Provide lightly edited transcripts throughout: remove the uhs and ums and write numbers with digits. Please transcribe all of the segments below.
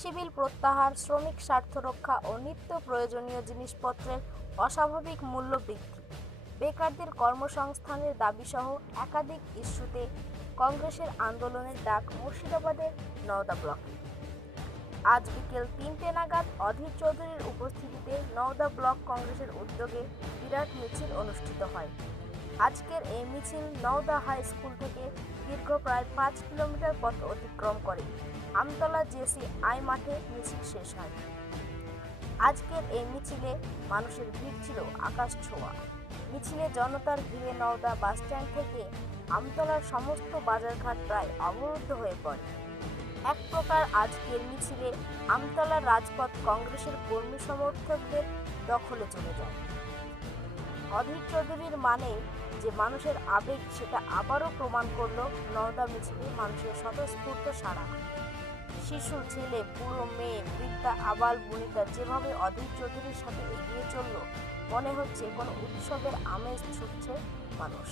কৃষি বিল প্রত্যাহার, শ্রমিক স্বার্থ রক্ষা ও নিত্য প্রয়োজনীয় জিনিসপত্রের অস্বাভাবিক মূল্য বৃদ্ধি, বেকারদের কর্মসংস্থানের দাবিসহ একাধিক ইস্যুতে কংগ্রেসের আন্দোলনের ডাক মুর্শিদাবাদের নওদা ব্লকে। আজ বিকেল ৩টে নাগাদ অধীর চৌধুরীর উপস্থিতিতে নওদা ব্লক কংগ্রেসের উদ্যোগে বিরাট মিছিল অনুষ্ঠিত হয়। আজকের এই মিছিল নওদা হাই স্কুল থেকে দীর্ঘ প্রায় ৫ কিলোমিটার পথ অতিক্রম করে আমতলা জেসি আই মাঠে মিছিল শেষ হয়। আজকের এই মিছিলে মানুষের ভিড় ছিল আকাশ ছোঁয়া। মিছিলে জনতার ভিড়ে নওদা বাসস্ট্যান্ড থেকে আমতলার সমস্ত বাজারঘাট প্রায় অবরুদ্ধ হয়ে পড়ে। এক প্রকার আজকের মিছিলে আমতলার রাজপথ কংগ্রেসের কর্মী সমর্থকদের দখলে চলে যায়। অধীর চৌধুরীর মানে যে মানুষের আবেগ, সেটা আবারও প্রমাণ করল নওদা মিছিলে মানুষের স্বতঃস্ফূর্ত সাড়া। শিশু, ছেলে, বুড়ো, মেয়ে, বৃদ্ধা, আবাল বনিতা যেভাবে অধীর চৌধুরীর সাথে এগিয়ে চলল, মনে হচ্ছে কোনো উৎসবের আমেজ ছুটছে মানুষ।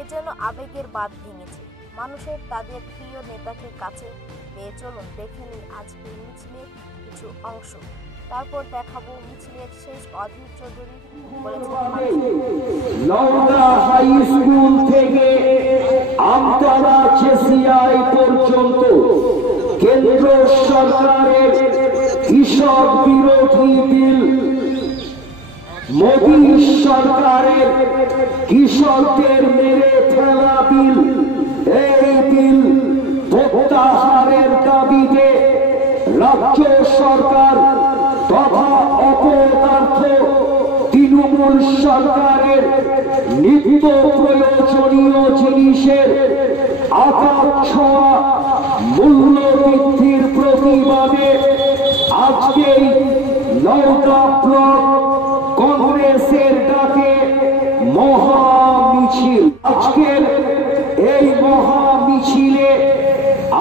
এ যেন আবেগের বাঁধ ভেঙেছে মানুষের তাদের প্রিয় নেতাকে কাছে পেয়ে। চলুন দেখে নিই আজকের মিছিলের কিছু অংশ, তারপর দেখাবো মিছিলের শেষ। অধীর চৌধুরী নওদা হাই স্কুল থেকে আমতলা জেসিআই পর্যন্ত কেন্দ্র সরকারের কৃষক বিরোধী বিল, মোদী সরকারের কৃষকদের মেরে ফেলা বিল, এই বিল প্রত্যাহারের দাবিতে রাজ্য সরকার তথা অপদার্থ তৃণমূল সরকারের নিত্য প্রয়োজনীয় জিনিসের আকাশ ছোঁয়া মূল্য বৃদ্ধির প্রতিবাদে আজকেই নওদা ব্লক কংগ্রেসের ডাকে মহা মিছিল। আজকের এই মহা মিছিলে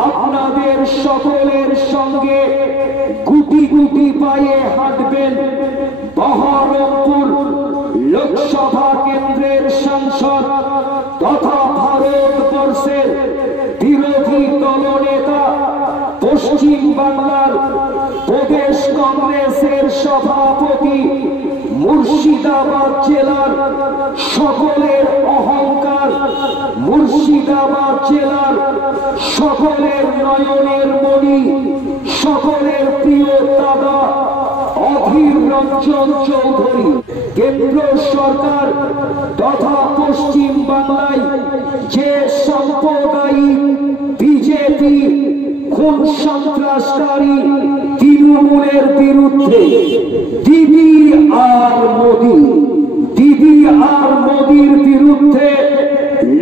আপনাদের সকলের সঙ্গে গুটি গুটি পায়ে হাঁটবেন বহরমপুর লোকসভা কেন্দ্রের সাংসদ তথা ভারতবর্ষের বিরোধী দলনেতা, পশ্চিম বাংলার প্রদেশ কংগ্রেসের সভাপতি, মুর্শিদাবাদ জেলার সকলের অহংকার, মুর্শিদাবাদ জেলার সকলের নয়নের মণি, সকলের প্রিয় দাদা অধীর রঞ্জন চৌধুরী। কেন্দ্র সরকার তথা পশ্চিম বাংলায় যে সাম্প্রদায়িক বিজেপি খুন সন্ত্রাসকারী তৃণমূলের বিরুদ্ধে দিদি আর মোদির বিরুদ্ধে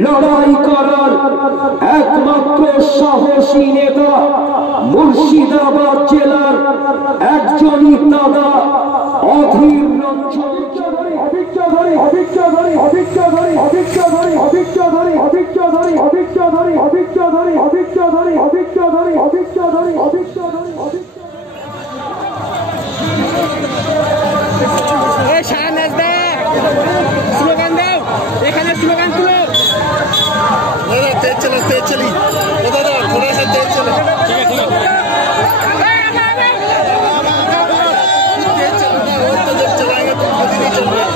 লড়াই করার একমাত্র সাহসী নেতা মুর্শিদাবাদ জেলার একজনই দাদা অধীর রঞ্জন স্লোগান দাও, এখানে স্লোগান তুলো। তেজ চলি দাদা, थोड़ा सा तेज चलो। ठीक है तेज चलना हो तो जब चलाएंगे तो खुद ही नहीं चल रहा।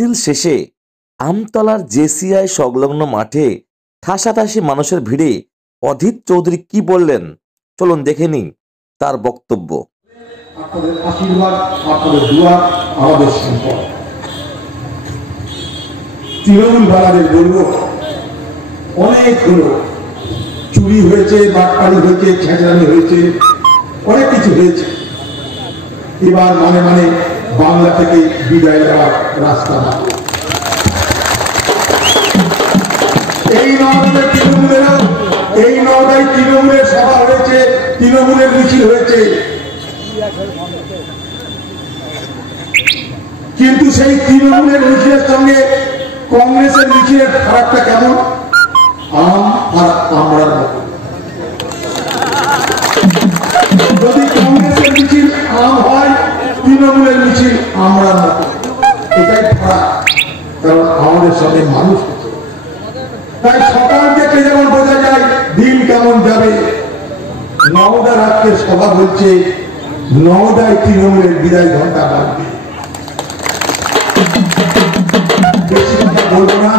মিছিল শেষে আমতলার জেসিআই সংলগ্ন মাঠে ঠাসাঠাসি মানুষের ভিড়ে অধীর চৌধুরী কি বললেন, চলুন দেখে নিই তার বক্তব্য। আপনাদের আশীর্বাদ, আপনাদের দোয়া আমাদের সম্পদ। তৃণমূল বালাদের বলবো, অনেকগুলো চুরি হয়েছে, বাটপাড়ি হয়েছে, ছেঁচড়ানি হয়েছে, অনেক কিছু হয়েছে। এবার মানে মানে বাংলা থেকে বিদায় দেওয়ার রাস্তা। এই নওদায় তৃণমূলের সভা হয়েছে, তৃণমূলের মিছিল হয়েছে, কিন্তু সেই তৃণমূলের মিছিলের সঙ্গে কংগ্রেসের মিছিলের ফারাকটা কেমন? আম আর আমরার মতো। যদি কংগ্রেসের মিছিল আম হয়, তৃণমূলের মিছিল আমরার মতো, এটাই ফারাক। কারণ আমাদের সঙ্গে মানুষ, তাই সকাল থেকে যেমন বোঝা যায় দিন কেমন যাবে। নওদা রাজ্যের সভা বলছে নওদায় তৃণমূলের বিদায় ঘন্টা বাজবে। বেশি কথা বলবো না,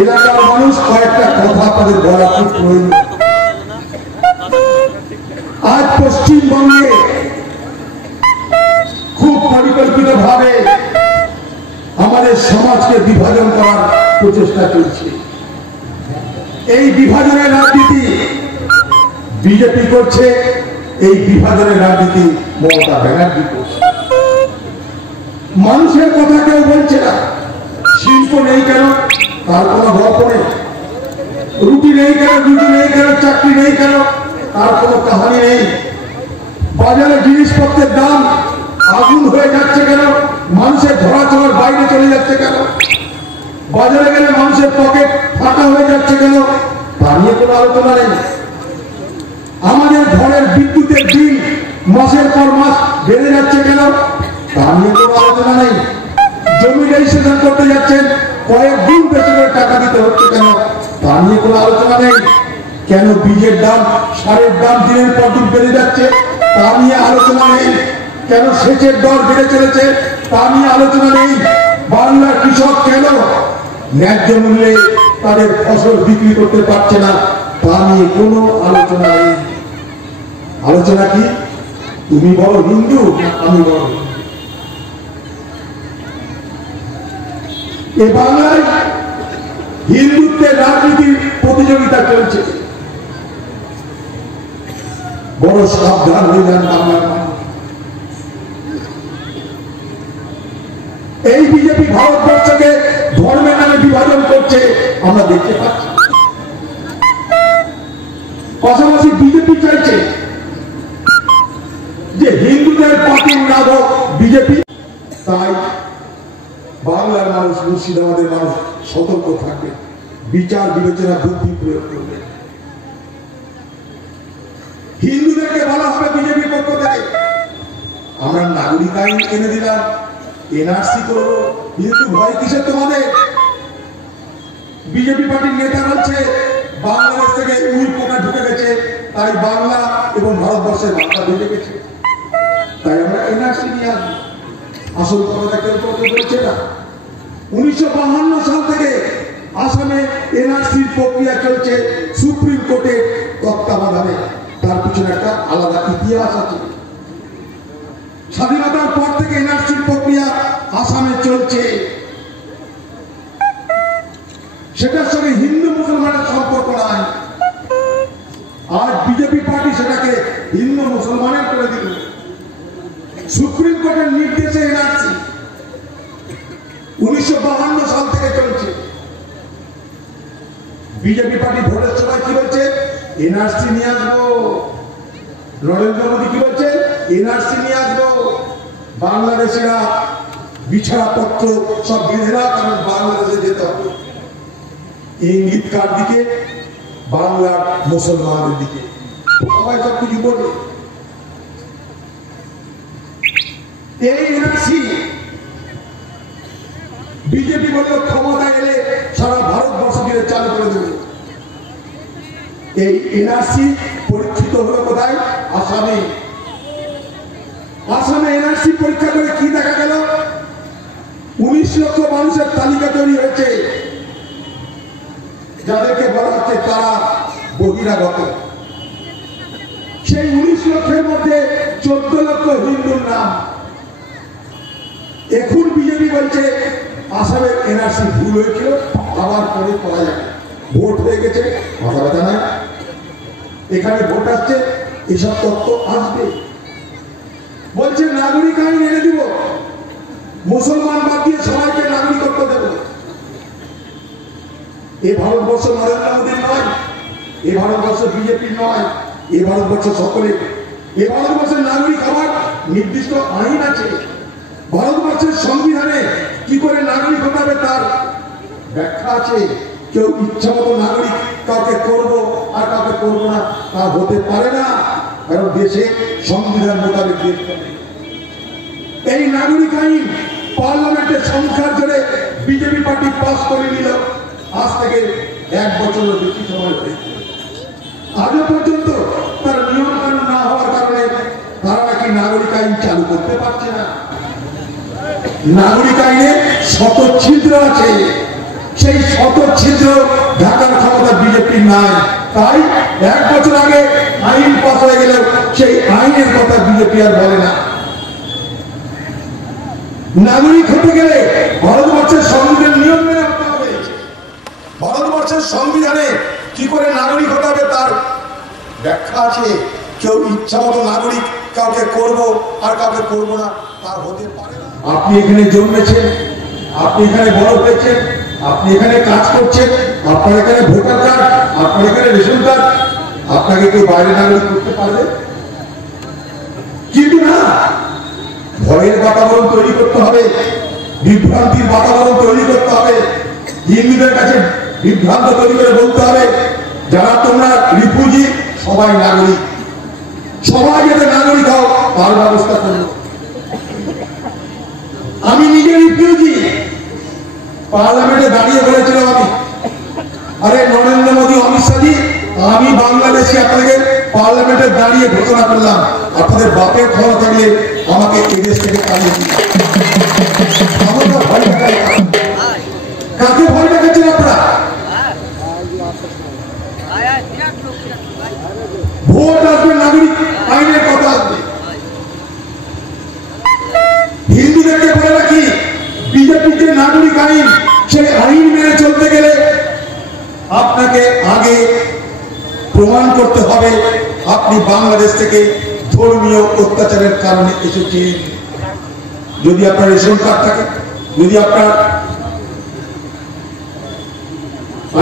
এলাকার মানুষ কয়েকটা কথা আপনাদের বলা খুব প্রয়োজন। আজ পশ্চিমবঙ্গে খুব পরিকল্পিত ভাবে আমাদের সমাজকে বিভাজন করার প্রচেষ্টা চলছে। এই বিভাজনের রাজনীতি বিজেপি করছে, এই বিভাজনের রাজনীতি মমতা ব্যানার্জি করছে। মানুষের কথা কেউ বলছে না। শিল্প নেই কেন, তার কোনো গল্প নেই। রুটি নেই কেন, রুটি নেই কেন, চাকরি নেই কেন, তার কোনো কাহানি নেই। বাজারে জিনিসপত্রের দাম আগুন হয়ে যাচ্ছে কেন, মানুষের ধরাছোঁয়ার বাইরে চলে যাচ্ছে কেন, বাজারে গেলে মানুষের পকেট ফাঁকা হয়ে যাচ্ছে কেন, তা নিয়ে কোনো আলোচনা নেই। আমাদের ঘরের বিদ্যুতের বিল মাসের পর মাস বেড়ে যাচ্ছে কেন, তা নিয়ে কোনো আলোচনা নেই। জমি রেজিস্ট্রেশন করতে যাচ্ছেন, কয়েক দিন বেশি করে টাকা দিতে হচ্ছে কেন, তা নিয়ে কোনো আলোচনা নেই। কেন বীজের দাম, সারের দাম দিনের পর দিন বেড়ে যাচ্ছে, তা নিয়ে আলোচনা নেই। কেন সেচের দর বেড়ে চলেছে, তা নিয়ে আলোচনা নেই। বাংলার কৃষক কেন ন্যায্য মূল্যে তাদের ফসল বিক্রি করতে পারছে না, তা নিয়ে কোনো আলোচনা নেই। আলোচনা কি? তুমি বড় হিন্দু, আমি বড় হিন্দু। এ বাংলায় হিন্দুত্বের রাজনীতির প্রতিযোগিতা চলছে। বড় সাবধান হয়ে যান বাংলার মানুষ। এই বিজেপি ভারতবর্ষকে ধর্মের নামে বিভাজন করছে, আমরা দেখতে পাচ্ছি। পাশাপাশি বিজেপি চাইছে যে হিন্দুদের পার্টির নাম হোক বিজেপি। তাই বাংলার মানুষ, মুর্শিদাবাদের মানুষ সতর্ক থাকবে, বিচার বিবেচনা বুদ্ধি প্রয়োগ করবে। হিন্দুদেরকে বলা হবে বিজেপির পক্ষ থেকে আমরা নাগরিক আইন এনে দিলাম, এনআরসি করবো, হিন্দু ভয় কিসের তোমাদের? বিজেপি পার্টির নেতা বলছে বাংলাদেশ থেকে উই পোকা ঢুকে গেছে, তাই বাংলা এবং ভারতবর্ষের ভাষা ঢুকে গেছে, তাই আমরা এনআরসি নিয়ে আসবো। আসল কথাটা কেউ কাউকে বলছে না। 1952 সাল থেকে আসামে এনআরসির প্রক্রিয়া চলছে সুপ্রিম কোর্টের তত্ত্বাবধানে। তার পিছনে একটা আলাদা ইতিহাস আছে। স্বাধীনতার পর থেকে এনআরসির প্রক্রিয়া আসামে চলছে। সেটার সঙ্গে হিন্দু মুসলমানের সম্পর্ক নাই। আজ বিজেপি পার্টি সেটাকে হিন্দু মুসলমানের করে দিল। সুপ্রিম কোর্টের নির্দেশে এনআরসি 1952 সাল থেকে চলছে। বিজেপি পার্টি ভোটের সময় কি বলছে? এনআরসি নিয়ে আসবো। নরেন্দ্র মোদী কি বলছে? এনআরসি নিয়ে আসবো। বাংলাদেশিরা বিছানাপত্র সব বেঁধে না, কারণ বাংলাদেশে যেতে হবে। ইঙ্গিত কার দিকে? বাংলার মুসলমানদের দিকে। সবাই সব কিছু বলবে। এই এনআরসি বিজেপি বলল ক্ষমতা এলে সারা ভারতবর্ষ জুড়ে চালু করে দেবে। এই এনআরসি পরীক্ষিত হলো কোথায়? আসামে। আসামে এনআরসি পরীক্ষা করে কি দেখা গেল? 19 লক্ষ মানুষের তালিকা তৈরি হয়েছে, যাদেরকে বলা হচ্ছে তারা বহিরাগত। সেই 19 লক্ষের মধ্যে 14 লক্ষ হিন্দুর নাম। এখন বিজেপি বলছে আসামের এনআরসি ভুল হয়েছিল, আবার পরে করা যাবে, ভোট হয়ে গেছে, কথা কথা নাই, এখানে ভোট আসছে, এসব তত্ত্ব আসবে। বলছে নাগরিক আইন এনে দিব, মুসলমান বাদ দিয়ে সবাইকে নাগরিকত্ব দেব। এ ভারতবর্ষ নরেন্দ্র মোদীর নয়, এ ভারতবর্ষ বিজেপি নয়, এ ভারতবর্ষ সকলে। এ ভারতবর্ষের নাগরিক হওয়ার নির্দিষ্ট আইন আছে। ভারতবর্ষের সংবিধানে কি করে নাগরিক হতে হবে তার ব্যাখ্যা আছে। কেউ ইচ্ছা মতো নাগরিক কাউকে করব আর কাউকে করবো না তা হতে পারে না, কারণ দেশে সংবিধান মোতাবেক দেখতে হবে। এই নাগরিক আইন পার্লামেন্টের সংখ্যার জোরে বিজেপি পার্টি পাস করে নিল। আজ থেকে 1 বছরের বেশি সময় হয়েছে, আজও পর্যন্ত তার নিয়ম কানুন না হওয়ার কারণে তারা নাকি নাগরিক আইন চালু করতে পারছে না। নাগরিক আইনে শত ছিদ্র আছে, সেই শত ছিদ্র ঢাকার ক্ষমতা বিজেপির নাই। তাই 1 বছর আগে আইন পাস হয়ে গেল, সেই আইনের কথা বিজেপি আর বলে না। নাগরিক হতে গেলে ভারতবর্ষের সংবিধান নিয়ম মেনে হতে হবে। ভারতবর্ষের সংবিধানে কি করে নাগরিক হতে হবে তার ব্যাখ্যা আছে। কেউ ইচ্ছা মতো নাগরিক কাউকে করব আর কাউকে করবো না তা হতে পারে না। আপনি এখানে জন্মেছেন, আপনি এখানে বড় হয়েছেন, আপনি এখানে কাজ করছেন, আপনার এখানে ভোটার কার্ড, আপনার এখানে রেশন কার্ড, আপনাকে কেউ বাইরে নাগরিক করতে পারবে? কিন্তু না, ভয়ের বাতাবরণ তৈরি করতে হবে, বিভ্রান্তির বাতাবরণ তৈরি করতে হবে, হিন্দুদের কাছে বিভ্রান্ত তৈরি করে বলতে হবে যারা তোমরা রিফিউজি সবাই নাগরিক, সবাই যাতে নাগরিক হও তার ব্যবস্থা করলো। আমি নিজে রিফিউজি, পার্লামেন্টে দাঁড়িয়ে বলেছিলাম আমি, আরে নরেন্দ্র মোদী, অমিত শাহজি, আমি বাংলাদেশি আপনাদের পার্লামেন্টে দাঁড়িয়ে ঘোষণা করলাম আপনাদের বাপের ক্ষমতা থাকলে আমাকে এদেশ থেকে কাটিয়ে দিন। আমরা ভয় দেখাই, কাকে ভয় দেখাচ্ছেন আপনারা? ভোট আসবে, নাগরিক আইনের কথা আসবে। হিন্দুদেরকে বলে রাখি, বিজেপির যে নাগরিক আইন, সেই আইন মেনে চলতে গেলে আপনাকে আগে প্রমাণ করতে হবে আপনি বাংলাদেশ থেকে ধর্মীয় অত্যাচারের কারণে এসেছেন। যদি আপনার রেশন কার্ড থাকে, যদি আপনার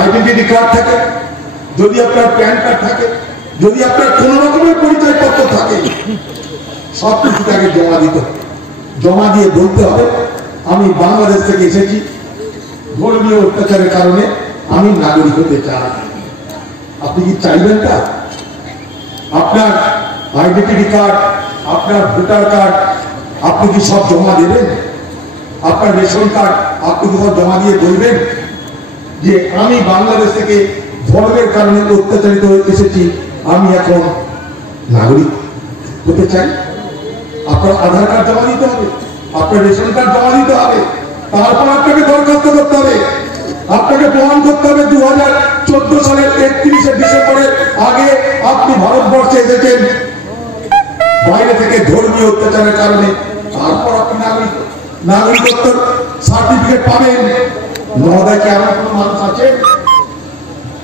আইডেন্টিটি কার্ড থাকে, যদি আপনার প্যান কার্ড থাকে, যদি আপনার কোন রকমের পরিচয়পত্র থাকে, সবকিছু তাকে জমা দিতে হবে। জমা দিয়ে বলতে হবে আমি বাংলাদেশ থেকে এসেছি, ধর্মীয় অত্যাচারের কারণে আমি নাগরিক হতে চাই। আপনি কি চাইবেন তা? আপনার আইডেন্টিটি কার্ড, আপনার ভোটার কার্ড আপনি কি সব জমা দেবেন? আপনার রেশন কার্ড আপনি কি সব জমা দিয়ে বলবেন যে আমি বাংলাদেশ থেকে ধর্মের কারণে অত্যাচারিত হয়ে এসেছি, আমি এখন নাগরিক হতে চাই? আপনার আধার কার্ড জমা দিতে হবে, আপনার রেশন কার্ড জমা দিতে হবে, তারপর আপনাকে দরখাস্ত করতে হবে, আপনাকে প্রমাণ করতে হবে 2014 সালের 31শে ডিসেম্বরের আগে আপনি ভারতবর্ষে এসেছেন বাইরে থেকে ধর্মীয় অত্যাচারের কারণে, তারপর আপনি নাগরিকত্ব সার্টিফিকেট পাবেন। মহোদয়কে এমন কোন মানুষ আছে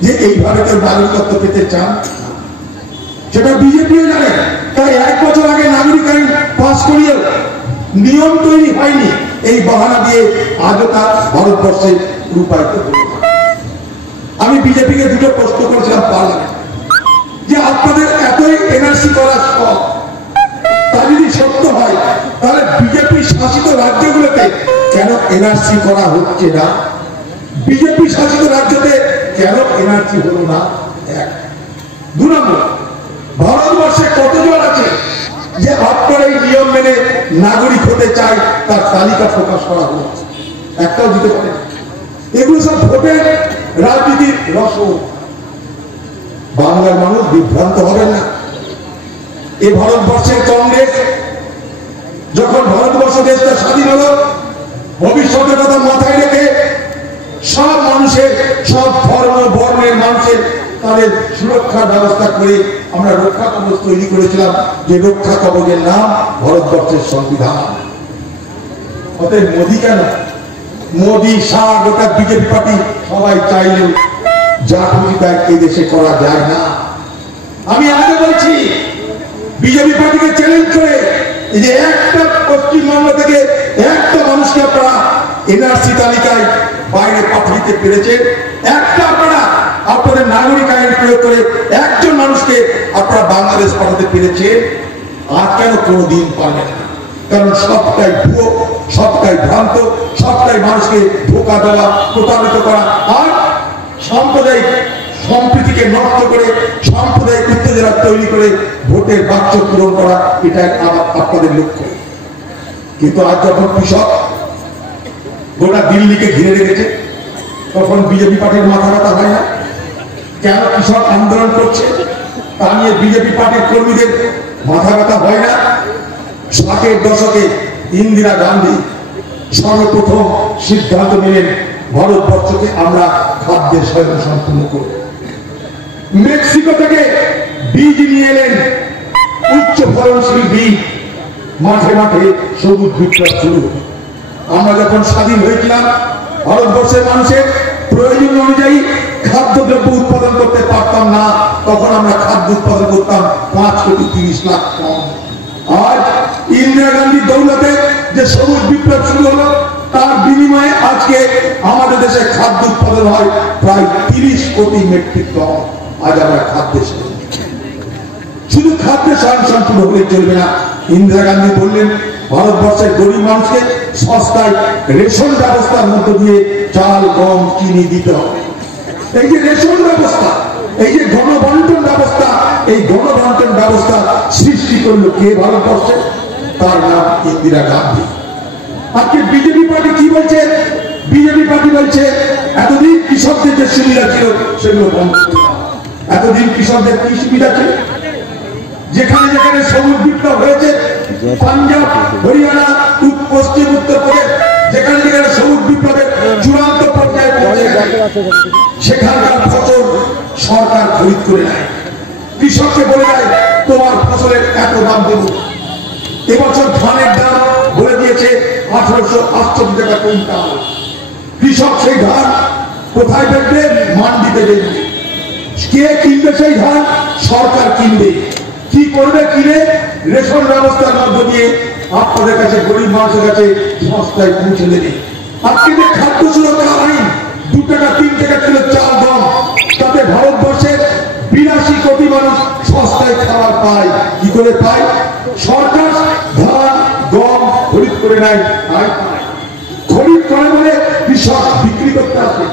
যে এইভাবে কেউ নাগরিকত্ব পেতে চান? সেটা বিজেপিও জানে। তাই 1 বছর আগে নাগরিক আইন পাস করিয়ে নিয়ম তৈরি হয়নি, এই বাহানা দিয়ে আজও তা ভারতবর্ষে রূপায়িত হল। আমি বিজেপিকে দুটো প্রশ্ন করেছিলাম পার্লামেন্ট, যে আপনাদের এতই এনআরসি করার শখ, তা যদি সত্য হয় তাহলে বিজেপি শাসিত রাজ্যগুলোতে কেন এনআরসি করা হচ্ছে না? বিজেপি শাসিত রাজ্যতে কেন এনআরসি হলো না? 1। 2 নম্বর, ভারতবর্ষে কতজন আছে যে আপনার এই নিয়ম মেনে নাগরিক হতে চায় তার তালিকা প্রকাশ করা হলো? একটাও দিতে পারে? এগুলো সব ভোটের রাজনীতির রসদ। বাংলার মানুষ বিভ্রান্ত হবেন না। এই ভারতবর্ষের কংগ্রেস যখন দেশটা স্বাধীন হলো, ভবিষ্যতের কথা মাথায় রেখে সব মানুষের, সব ধর্ম বর্ণের মানুষের তাদের সুরক্ষার ব্যবস্থা করে আমরা রক্ষা কবচ তৈরি করেছিলাম, যে রক্ষা কবচের নাম ভারতবর্ষের সংবিধান। অতএব মোদী কেন, মোদী, শাহ, গোটা বিজেপি পার্টি সবাই চাইলেও যা খুশি তাই এই দেশে করা যায় না। আমি আগে বলছি, বিজেপি পার্টিকে চ্যালেঞ্জ করে এই যে একটা পশ্চিমবঙ্গ থেকে একটা মানুষকে আপনারা এনআরসি তালিকায় বাইরে পাঠিয়ে পেরেছে, একটা আপনারা আপনাদের নাগরিক আইন প্রয়োগ করে একজন মানুষকে আপনারা বাংলাদেশ পাঠাতে পেরেছে, আর কেন কোনোদিন পারবেন না? কারণ সবটাই ভুয়ো, সবটাই ভ্রান্ত, সবটাই মানুষকে ধোঁকা দেওয়া, প্রতারিত করা, আর সাম্প্রদায়িক সম্প্রীতিকে নষ্ট করে সাম্প্রদায়িক উত্তেজনা তৈরি করে ভোটের বাক্য পূরণ করা, এটা আপনাদের লক্ষ্য। কিন্তু আজ যখন কৃষক গোটা দিল্লিকে ঘিরে রেখেছে, তখন বিজেপি পার্টির মাথা ব্যথা হয় না? কেন কৃষক আন্দোলন করছে তা নিয়ে বিজেপি পার্টির কর্মীদের মাথা ব্যথা হয় না? 60-এর দশকে ইন্দিরা গান্ধী সর্বপ্রথম সিদ্ধান্ত নিলেন ভারতবর্ষকে আমরা খাদ্যের স্বয়ংসম্পূর্ণ করব। মেক্সিকো থেকে বীজ নিয়ে এলেন, উচ্চ ফলনশীল বীজ, মাঠে মাঠে সবুজ বিপ্লব শুরু। আমরা যখন স্বাধীন হয়েছিলাম, ভারতবর্ষের মানুষের প্রয়োজন অনুযায়ী খাদ্যদ্রব্য উৎপাদন করতে পারতাম না, তখন আমরা খাদ্য উৎপাদন করতাম 5,30,00,000 টন। আজ ইন্দিরা গান্ধীর দৌলতে যে সবুজ বিপ্লব শুরু হলো, তার বিনিময়ে আজকে আমাদের দেশে খাদ্য উৎপাদন হয় প্রায় 30 কোটি মেট্রিক টন। আজ আমরা খাদ্যের শুধু খাদ্যের স্বয়ংসম্পূর্ণ হলে চলবে না। ইন্দিরা গান্ধী বললেন ভারতবর্ষের গরিব মানুষকে সস্তায় রেশন ব্যবস্থার মধ্য দিয়ে চাল, গম, চিনি দিতে হবে। এই যে রেশন ব্যবস্থা, এই যে গণবন্টন ব্যবস্থা, এই গণবন্টন ব্যবস্থা সৃষ্টি করলো কে ভারতবর্ষে? তার নাম ইন্দিরা গান্ধী। আজকে বিজেপি পার্টি কি বলছে? বিজেপি পার্টি বলছে এতদিন কৃষকদের যে সুবিধা ছিল সেগুলো বন্ধ করতে হবে। এতদিন কৃষকদের কি সুবিধা ছিল? যেখানে যেখানে সবুজ বিপ্লব হয়েছে, পাঞ্জাব, হরিয়ানা, পশ্চিম উত্তরপ্রদেশ, যেখানে যেখানে সবুজ বিপ্লবের চূড়ান্ত পর্যায়ে পৌঁছে গেছে, সেখানকার ফসল সরকার খরিদ করে নেয়। কৃষককে বলে দেয় তোমার ফসলের এত দাম দেব। এবছর ধানের দাম বলে দিয়েছে 1868 টাকা কুইন্টাল। কৃষক সেই ধান কোথায় বেচবে? মান্ডিতে বেচবে। কে কিনবে সেই ধান? সরকার কিনবে। কি করবে? কিনে রেশন ব্যবস্থার মধ্য দিয়ে আপনাদের কাছে, গরিব মানুষের কাছে সস্তায় পৌঁছে দেবে। আজকে যে খাদ্য সুরক্ষা আইন, 2 টাকা 3 টাকা কিলো চাল, গম, তাতে ভারতবর্ষের 82 কোটি মানুষ সস্তায় খাবার পায়। কি করে পায়? সরকার ধান, গম খরিদ করে নেয়, তাই পায়। খরিদ করে বলে কৃষক বিক্রি করতে আসে।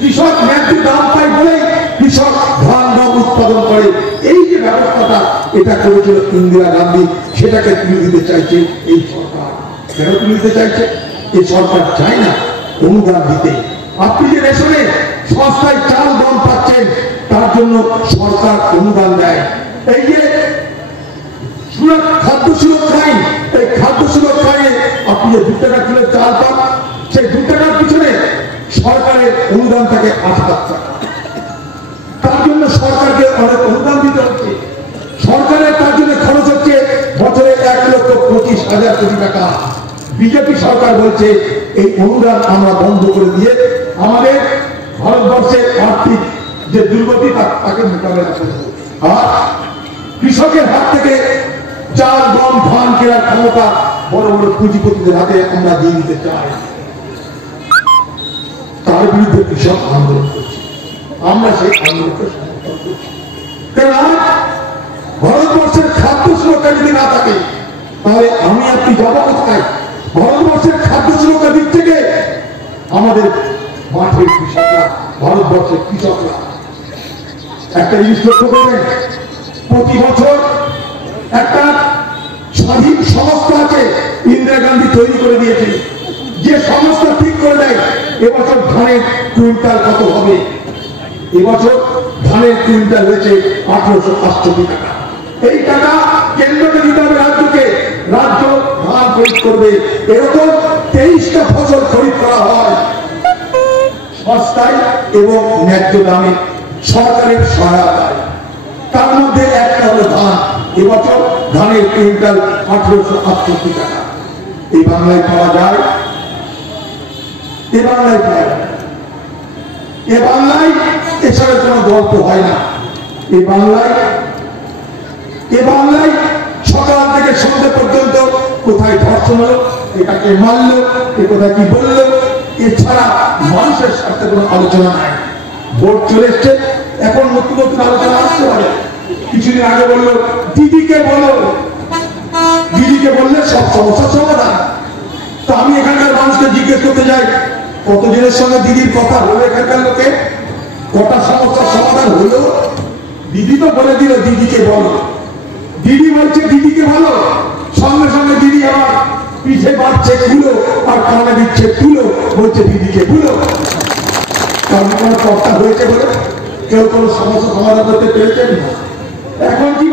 কৃষক ন্যায্য দাম পায় বলে কৃষক ধান, গম উৎপাদন করে। এই যে ব্যবস্থাটা এটা করেছিল ইন্দিরা গান্ধী, সেটাকে তুলে দিতে চাইছে এই সরকার। কেন তুলে দিতে চাইছে? এই সরকার চায় না অনুদান দিতে। আপনি যে রেশনে সস্তায় চাল, গম পাচ্ছেন, তার জন্য সরকার অনুদান দেয়। এই যে খাদ্য সুরক্ষা আইন, এই খাদ্য সুরক্ষা আইনে আপনি যে 2 টাকা কিলো চাল পান, সেই 2 টাকার পিছনে সরকারের অনুদান থাকে 8,00,000 টাকা। তার জন্য সরকারকে অনেক অনুদান দিতে হচ্ছে। সরকারের তার জন্য খরচ হচ্ছে বছরে 1,25,000 কোটি টাকা। বিজেপি সরকার বলছে এই অনুদান আমরা বন্ধ করে দিয়ে আমাদের ভারতবর্ষের আর্থিক যে দুর্গতি তাকে মোকাবেলা করব। আর কৃষকের হাত থেকে চাল, গম, ধান কেনার ক্ষমতা বড় বড় পুঁজিপতিদের হাতে আমরা দিয়ে দিতে চাই। তার বিরুদ্ধে কৃষক আন্দোলন করছে। আমরা সেই আন্দোলনকে সমর্থন করছি। কারণ ভারতবর্ষের খাদ্য সুরক্ষা যদি না থাকে, তাহলে আমি আপনি যাবো কোথায়? ভারতবর্ষের খাদ্য সুরক্ষা দিক থেকে আমাদের মাঠের কৃষকরা, ভারতবর্ষের কৃষকরা একটা জিনিস লক্ষ্য করবেন, প্রতি বছর একটা স্বাধীন সংস্থা আছে ইন্দিরা গান্ধী তৈরি করে দিয়েছে, যে সংস্থা ঠিক করে দেয় এবছর ধানের কুইন্টাল কত হবে। এবছর ধানের কুইন্টাল হয়েছে 1868 টাকা। এই টাকা কেন্দ্রকে দিতে হবে রাজ্যকে। রাজ্য ধান খরিদ করবে, এরকম 23টা ফসল খরিদ করা হয় সস্তায় এবং ন্যায্য দামে সরকারের সহায়তায়। তার মধ্যে একটা হলো ধান। এবছর ধানের কুইন্টাল 1868 টাকা এই বাংলায় পাওয়া যায়। এ বাংলায় পাওয়া যায়। এ বাংলায় এছাড়া কোনো গল্প হয় না। এ বাংলায় সকাল থেকে সন্ধ্যা পর্যন্ত কোথায় ধর্ষণ হলো, এটাকে মারলো, এ কোথায় কি বললো, এছাড়া মানুষের সাথে কোনো আলোচনা নাই। ভোট চলে এসছে, এখন নতুন নতুন আলোচনা আসতে পারে। কিছুদিন আগে বললো দিদিকে বললে সব সমস্যার সমাধান। তো আমি এখানকার মানুষকে জিজ্ঞেস করতে যাই, কতজনের সঙ্গে দিদির কথা হলো? এখানকার লোকে কটা সমস্যার সমাধান হলো? দিদি তো বলে দিল দিদিকে বলো। দিদি বলছে দিদিকে বলো, সঙ্গে সঙ্গে দিদি আবার পিঠে বাড়ছে খুলো আর কানে দিচ্ছে তুলো, বলছে দিদিকে ভুলো। কারণ কোনো কথা হয়েছে বলে কেউ কোনো সমস্যা সমাধান করতে পেরেছেন না। এখন কি